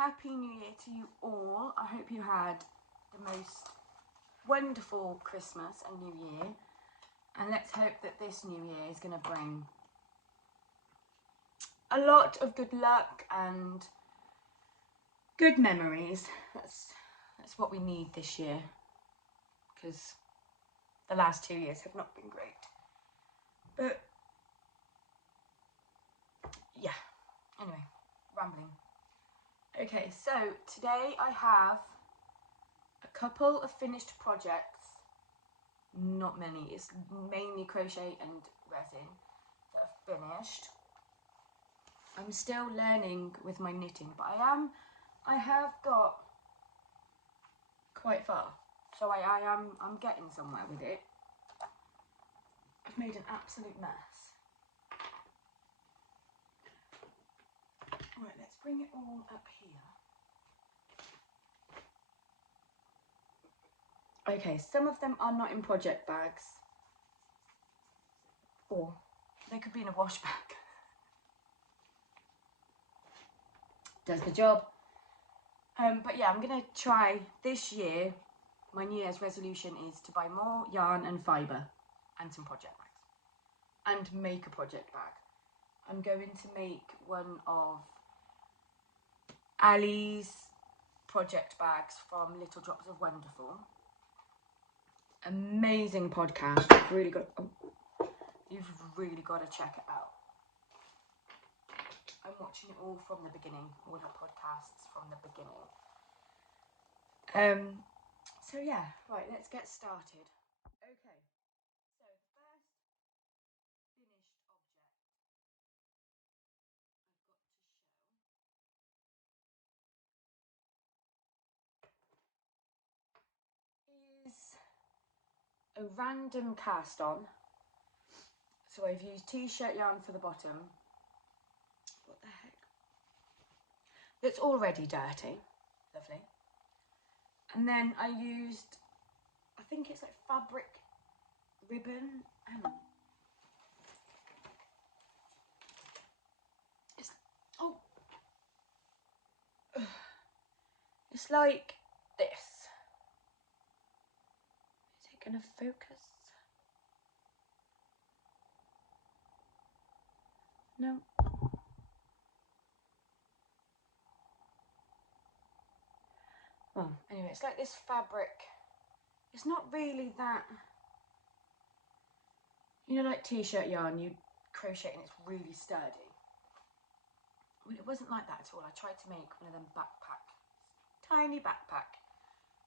Happy New Year to you all. I hope you had the most wonderful Christmas and New Year. And let's hope that this New Year is going to bring a lot of good luck and good memories. That's what we need this year, because the last 2 years have not been great. But yeah, anyway, rambling. Okay, so today I have a couple of finished projects. Not many, it's mainly crochet and resin that are finished. I'm still learning with my knitting, but I have got quite far, so I'm getting somewhere with it. I've made an absolute mess. Right, let's bring it all up here. Okay, some of them are not in project bags, or they could be in a wash bag. Does the job. But yeah, I'm gonna try this year. My New Year's resolution is to buy more yarn and fibre and some project bags and make a project bag. I'm going to make one of Ali's project bags from Little Drops of Wonderful. Amazing podcast. You've really got to check it out. I'm watching it all from the beginning, all her podcasts from the beginning. So yeah, right, let's get started. Okay, so the first finished object I've got to show is a random cast on. So I've used t-shirt yarn for the bottom. What the heck? It's already dirty. Lovely. And then I used, I think it's like fabric ribbon. Hang on. It's like this. Is it gonna focus? No. Well, anyway, it's like this fabric. It's not really that, you know, like t-shirt yarn, you crochet and it's really sturdy. Well, it wasn't like that at all. I tried to make one of them tiny backpack,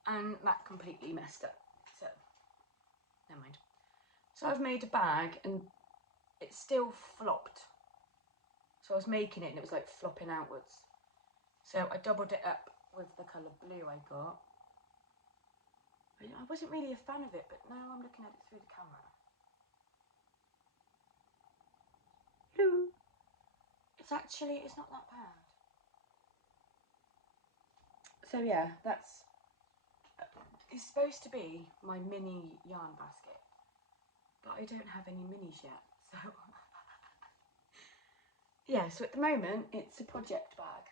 and that completely messed up. So, never mind. So I've made a bag and it still flopped. So I was making it and it was like flopping outwards. So I doubled it up with the colour blue I got. I wasn't really a fan of it, but now I'm looking at it through the camera. Hello. It's not that bad. So yeah, it's supposed to be my mini yarn basket, but I don't have any minis yet, so yeah, so at the moment it's a project bag,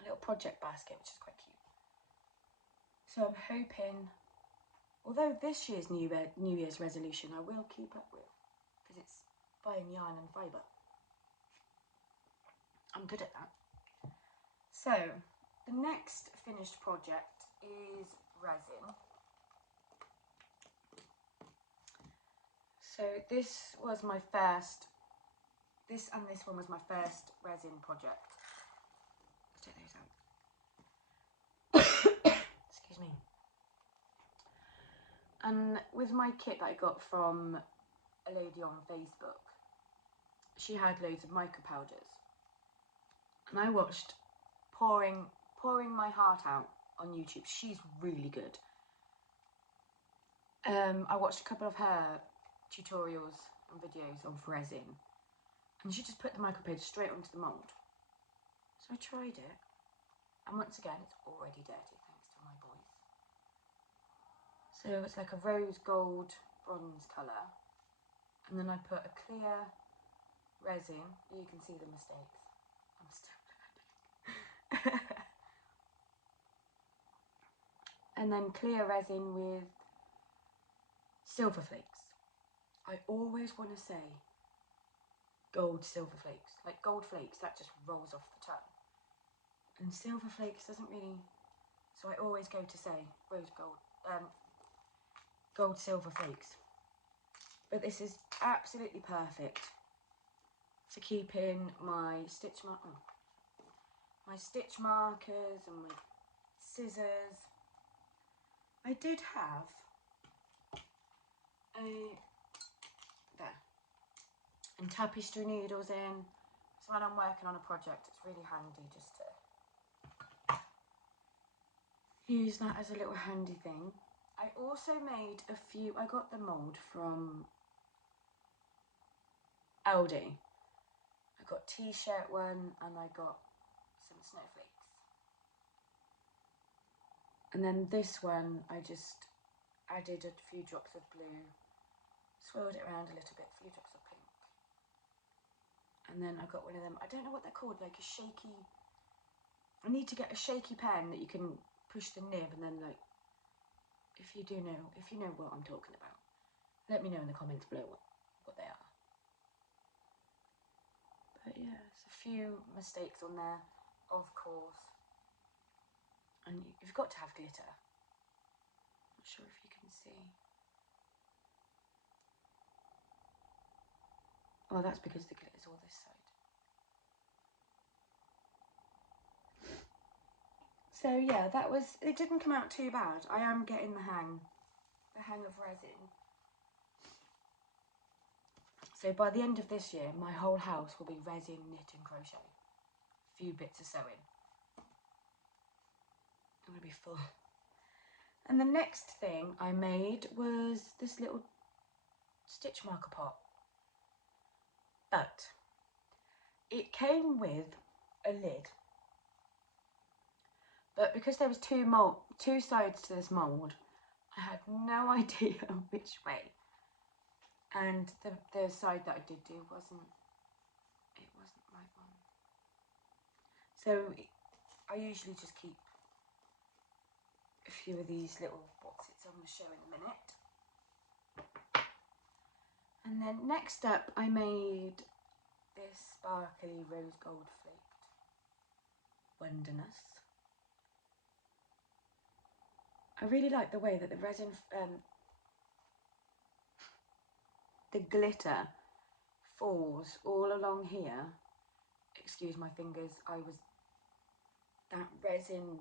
a little project basket, which is quite cute. So I'm hoping, although this year's New Year's resolution I will keep up with, because it's buying yarn and fibre. I'm good at that. So the next finished project is resin. So this one was my first resin project. Let's take those out. Excuse me. And with my kit that I got from a lady on Facebook, she had loads of mica powders. And I watched pouring my heart out on YouTube. She's really good. I watched a couple of her tutorials and videos on resin, and she just put the mica powder straight onto the mould. So I tried it, and once again it's already dirty thanks to my boys. So it's like a rose gold bronze colour, and then I put a clear resin. You can see the mistakes. I'm still learning. And then clear resin with silver flakes. I always want to say gold silver flakes. Like gold flakes, that just rolls off the tongue. And silver flakes doesn't really, so I always go to say rose gold, gold silver flakes. But this is absolutely perfect for keeping my stitch markers and my scissors. I did have and tapestry needles in, so when I'm working on a project it's really handy just to use that as a little handy thing. I also made a few, I got the mould from Aldi. I got t-shirt one and I got some snowflakes. And then this one I just added a few drops of blue, swirled it around a little bit, a few drops of pink. And then I got one of them, I don't know what they're called, like a shaky, I need to get a shaky pen that you can push the nib and then like, if you know what I'm talking about, let me know in the comments below what they are. But yeah, there's a few mistakes on there, of course. And you've got to have glitter. Not sure if you can see. Oh, that's because the glitter's all this side. So yeah, it didn't come out too bad. I am getting the hang of resin. So by the end of this year, my whole house will be resin, knit and crochet. A few bits of sewing. I'm going to be full. And the next thing I made was this little stitch marker pot. But it came with a lid. But because there was two sides to this mould, I had no idea which way. And the side that I did do wasn't right one. So I usually just keep a few of these little boxes I'm going to show in a minute. And then next up I made this sparkly rose gold flaked wonderness. I really like the way that the resin, the glitter falls all along here. Excuse my fingers, that resin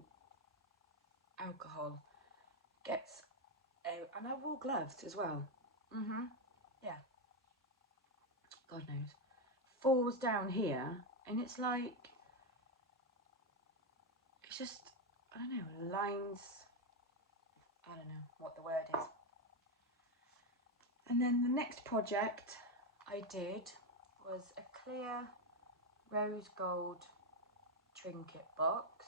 alcohol gets out, and I wore gloves as well. Yeah. God knows. Falls down here, and it's like, it's just, I don't know, lines, I don't know what the word is. And then the next project I did was a clear rose gold trinket box.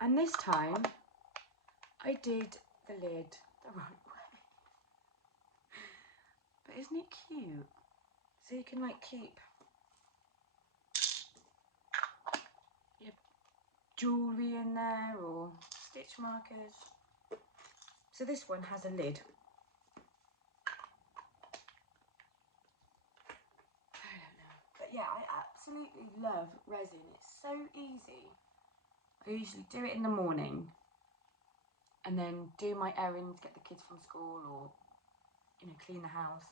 And this time I did the lid the right way. But isn't it cute? So you can like keep your jewellery in there or stitch markers. So this one has a lid. I don't know. But yeah, I absolutely love resin. It's so easy. I usually do it in the morning and then do my errands, get the kids from school, or, you know, clean the house.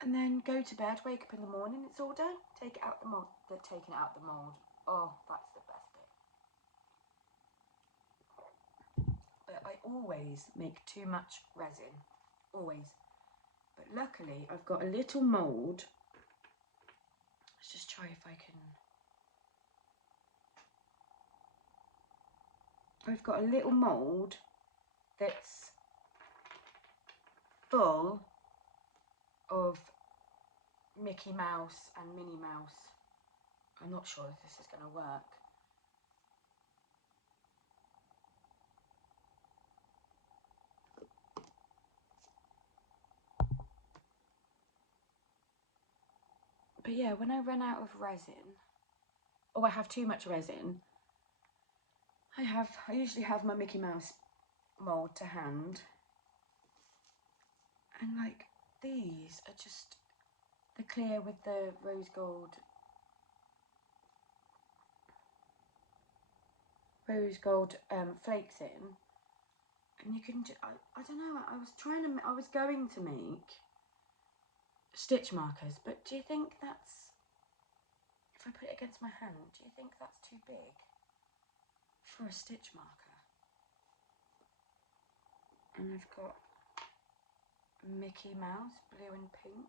And then go to bed, wake up in the morning, it's all done. Take it out the mould. Taking it out the mould. Oh, that's the best bit. But I always make too much resin. Always. But luckily, I've got a little mould. Let's just try if I can. I've got a little mould that's full of Mickey Mouse and Minnie Mouse. I'm not sure if this is going to work. But yeah, when I run out of resin, or I have too much resin, I usually have my Mickey Mouse mould to hand. And like these are just the clear with the rose gold flakes in, and you can I don't know, I was going to make stitch markers, but do you think that's, if I put it against my hand, do you think that's too big for a stitch marker? And I've got Mickey Mouse, blue and pink.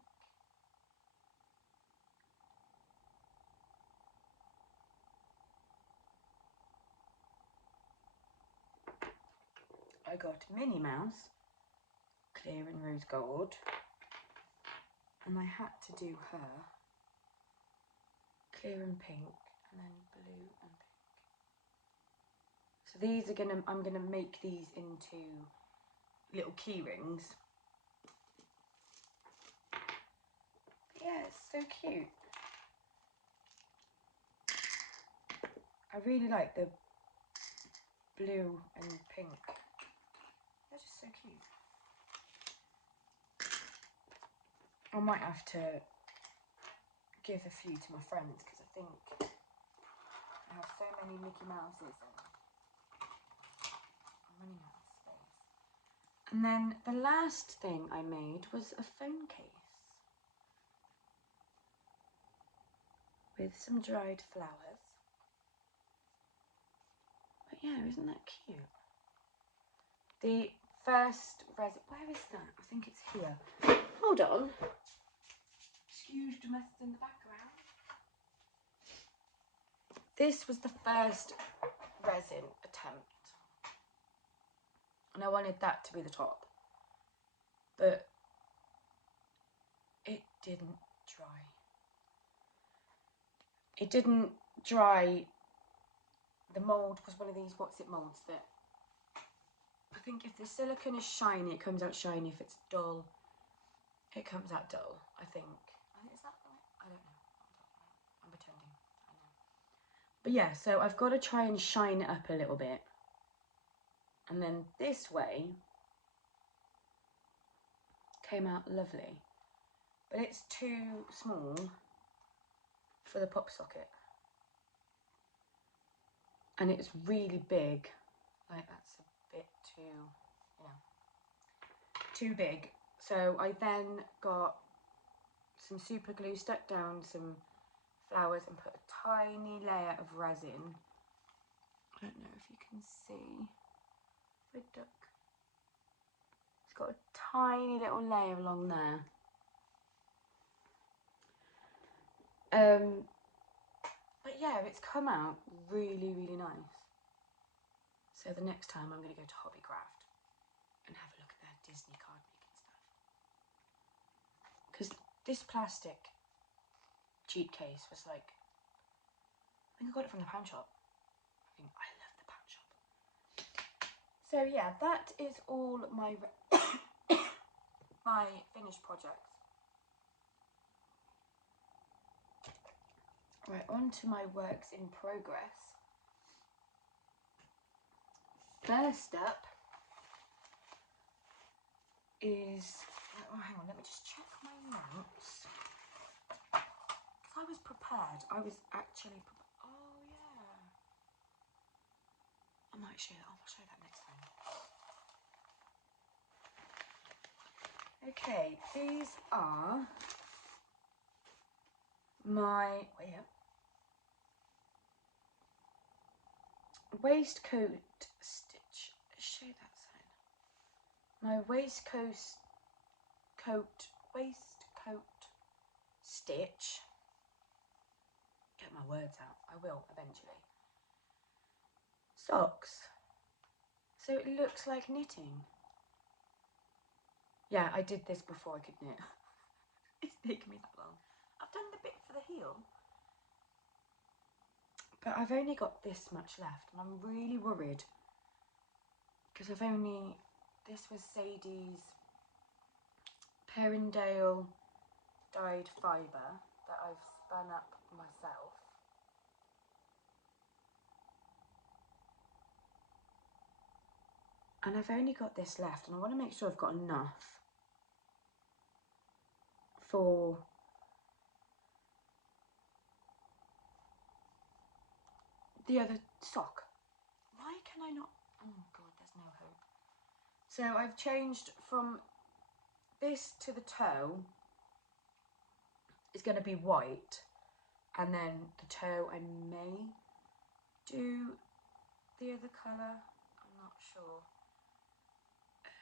I got Minnie Mouse, clear and rose gold, and I had to do her clear and pink, and then blue and pink. So these are I'm gonna make these into little key rings. But yeah, it's so cute. I really like the blue and pink. They're just so cute. I might have to give a few to my friends because I think I have so many Mickey Mouses and I'm running out of space. And then the last thing I made was a phone case with some dried flowers. But yeah, isn't that cute? The first resin, where is that? I think it's here. Hold on. Excuse the mess in the background. This was the first resin attempt. And I wanted that to be the top. But it didn't dry. It didn't dry. The mould was one of these what's it moulds that I think if the silicone is shiny, it comes out shiny. If it's dull, it comes out dull, I think. Is that right? I don't know. I'm pretending. I know. But yeah, so I've got to try and shine it up a little bit. And then this way came out lovely. But it's too small for the pop socket. And it's really big. Like that's a bit too, too big. So I then got some super glue, stuck down some flowers and put a tiny layer of resin. I don't know if you can see. Red duck. It's got a tiny little layer along there. But yeah, it's come out really, really nice. So the next time I'm going to go to Hobbycraft and have a look at their Disney card making stuff. Because this plastic cheat case was like, I think I got it from the pound shop. I love the pound shop. So yeah, that is all my my finished projects. Right, on to my works in progress. First up is, oh hang on, let me just check my notes. Because I was prepared, I was actually prepared. Oh yeah. I might show that, I'll show that next time. Okay, these are my, waistcoat stitch. Show that sign. My waistcoat stitch. Get my words out. I will eventually. Socks. So it looks like knitting. Yeah, I did this before I could knit. It's taken me that long. I've done the bit for the heel. But I've only got this much left and I'm really worried because this was Sadie's Perindale dyed fibre that I've spun up myself. And I've only got this left, and I want to make sure I've got enough for the other sock. Why can I not? Oh God, there's no hope. So I've changed from this to the toe is going to be white, and then the toe I may do the other colour. I'm not sure.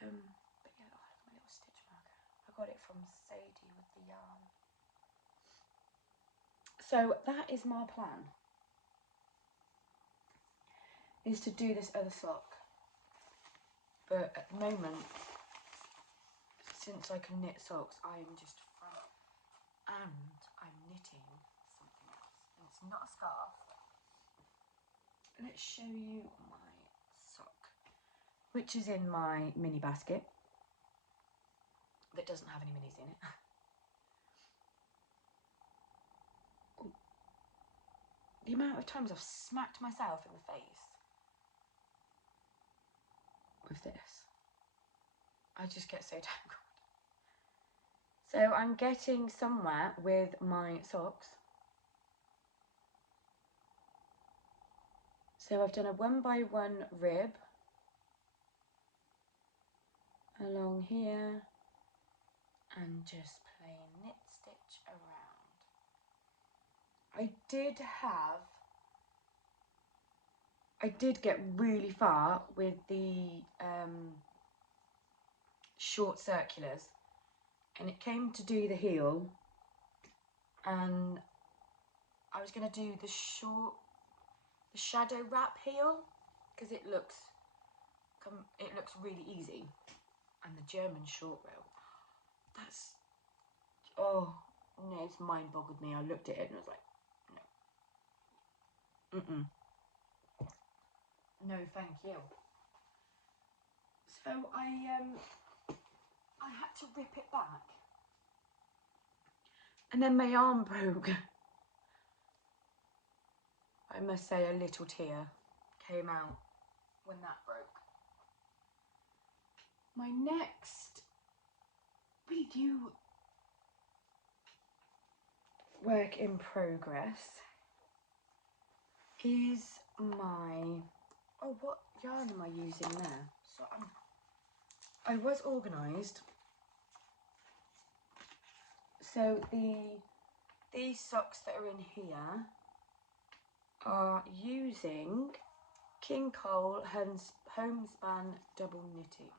But yeah, oh, my little stitch marker. I got it from Sadie with the yarn. So that is my plan, is to do this other sock. But at the moment, since I can knit socks, I am just front, and I'm knitting something else. And it's not a scarf. Let's show you my sock, which is in my mini basket that doesn't have any minis in it. The amount of times I've smacked myself in the face with this, I just get so tangled. So I'm getting somewhere with my socks. So I've done a 1x1 rib along here and just plain knit stitch around. I did get really far with the short circulars, and it came to do the heel, and I was going to do the shadow wrap heel because it looks really easy, and the German short row, that's, oh no, it's mind boggled me. I looked at it and I was like, no, no thank you. So I had to rip it back, and then my arm broke. I must say, a little tear came out when that broke. My next review work in progress is my, oh, what yarn am I using there? So I was organised. So these socks that are in here are using King Cole Homespan double knitting.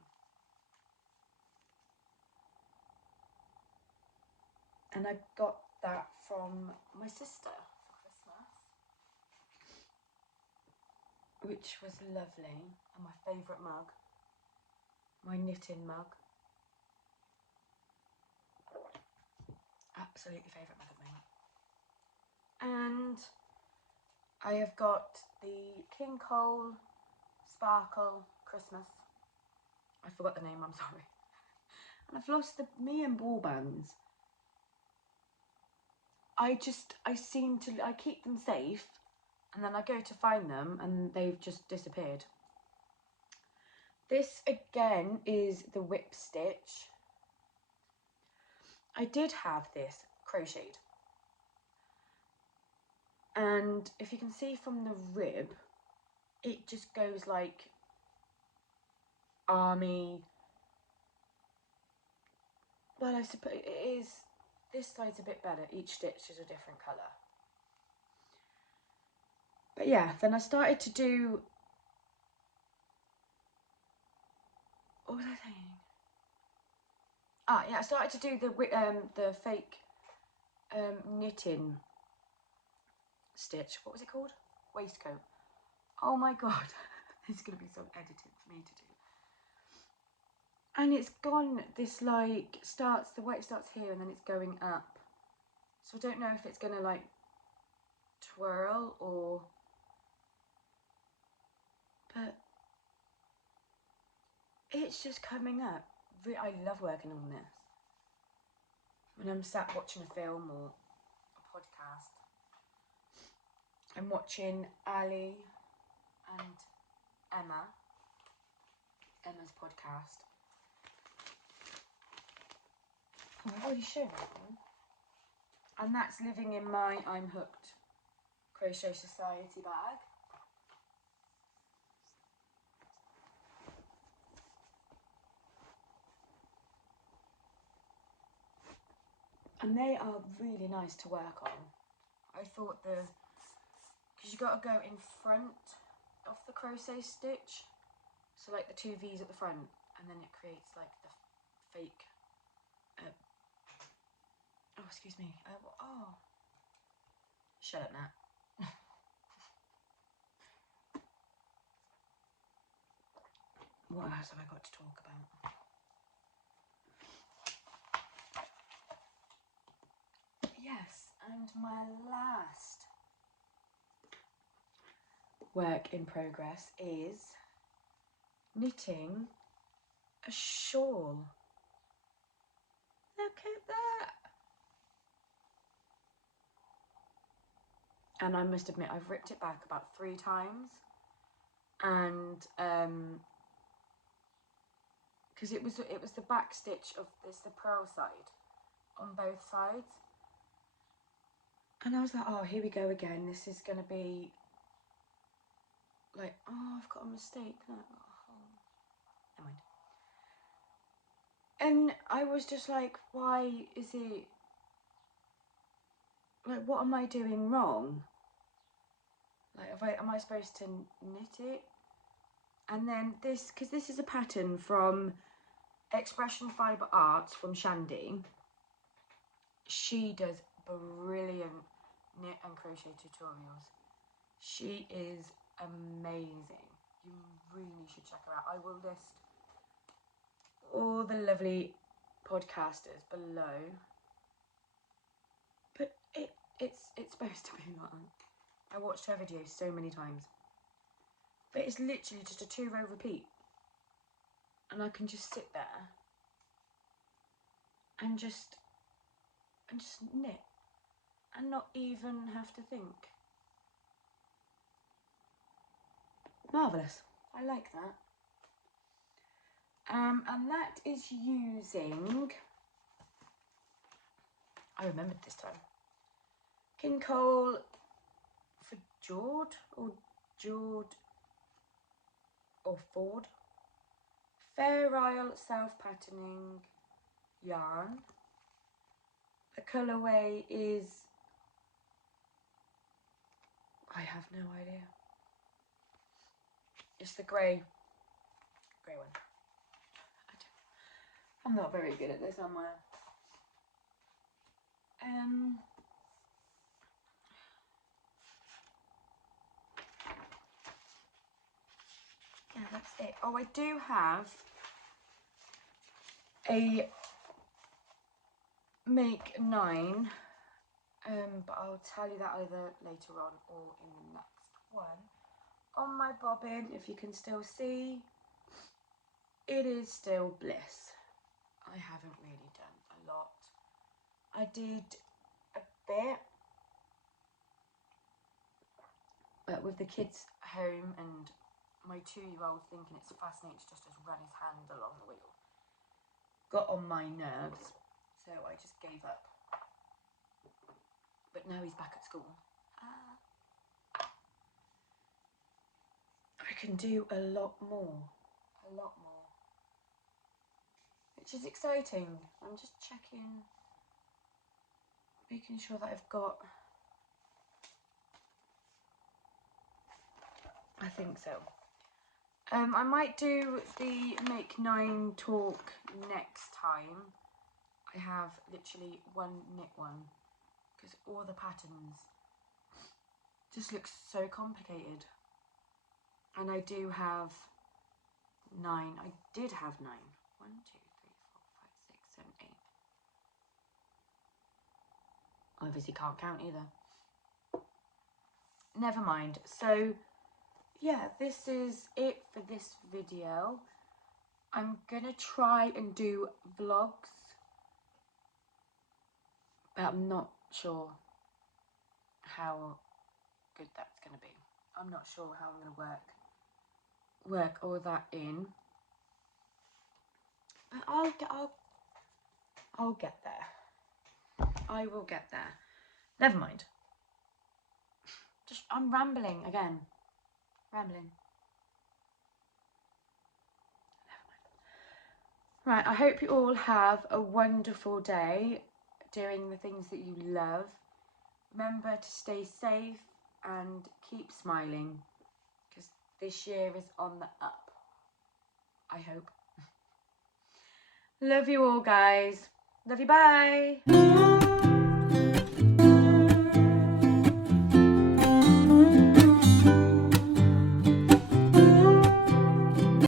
And I got that from my sister for Christmas, which was lovely, and my favourite mug, my knitting mug. Absolutely favourite mug at the moment. And I have got the King Cole Sparkle Christmas. I forgot the name, I'm sorry. And I've lost the me and ball bands. I keep them safe, and then I go to find them and they've just disappeared. This again is the whip stitch. I did have this crocheted, and if you can see from the rib, it just goes like army. Well, I suppose it is. This side's a bit better. Each stitch is a different colour. But yeah, then I started to do, what was I saying? Ah, yeah, I started to do the fake knitting stitch. What was it called? Waistcoat. Oh my God, there's going to be some editing for me to do. And it's gone this like the white starts here and then it's going up. So I don't know if it's going to like twirl or, but it's just coming up. I love working on this. When I'm sat watching a film or a podcast. I'm watching Ali and Emma's podcast. Oh, I've already shown that one. And that's living in my I'm Hooked Crochet Society bag. And they are really nice to work on. I thought because you got to go in front of the crochet stitch. So like the two V's at the front, and then it creates like the fake, oh, excuse me, oh, shut up, Nat. What else have I got to talk about? Yes, and my last work in progress is knitting a shawl. Look at that. And I must admit, I've ripped it back about 3 times, and because it was the back stitch of this, the purl side on both sides, and I was like, oh, here we go again. This is gonna be like, oh, I've got a mistake. No, oh, never mind. And I was just like, why is it like, what am I doing wrong? Like, am I supposed to knit it? And then this, because this is a pattern from Expression Fibre Arts from Shandy. She does brilliant knit and crochet tutorials. She is amazing. You really should check her out. I will list all the lovely podcasters below. But it's supposed to be like that. I watched her videos so many times. But it's literally just a 2-row repeat. And I can just sit there and just knit and not even have to think. Marvellous. I like that. And that is using, I remembered this time, King Cole for Jord or Ford, Fair Isle self-patterning yarn. The colourway is, I have no idea. It's the grey one. I'm not very good at this, am I? Yeah, that's it. Oh, I do have a make 9, but I'll tell you that either later on or in the next one. On my bobbin, if you can still see, it is still bliss. I haven't really done a lot. I did a bit, but with the kids home and my 2-year-old thinking it's fascinating to just run his hand along the wheel, got on my nerves, so I just gave up. But now he's back at school. I can do a lot more, which is exciting. I'm just checking, making sure that I've got, I think so. I might do the make 9 talk next time. I have literally one knit one, because all the patterns just look so complicated. And I do have 9. I did have 9. 1, 2, 3, 4, 5, 6, 7, 8. I obviously can't count either. Never mind. So yeah, this is it for this video. I'm gonna try and do vlogs, but I'm not sure how good that's going to be. I'm not sure how I'm going to work all that in, but I'll get there. I will get there. Never mind. I'm rambling again. Rambling. Right, I hope you all have a wonderful day doing the things that you love. Remember to stay safe and keep smiling, because this year is on the up, I hope. Love you all, guys. Love you, bye.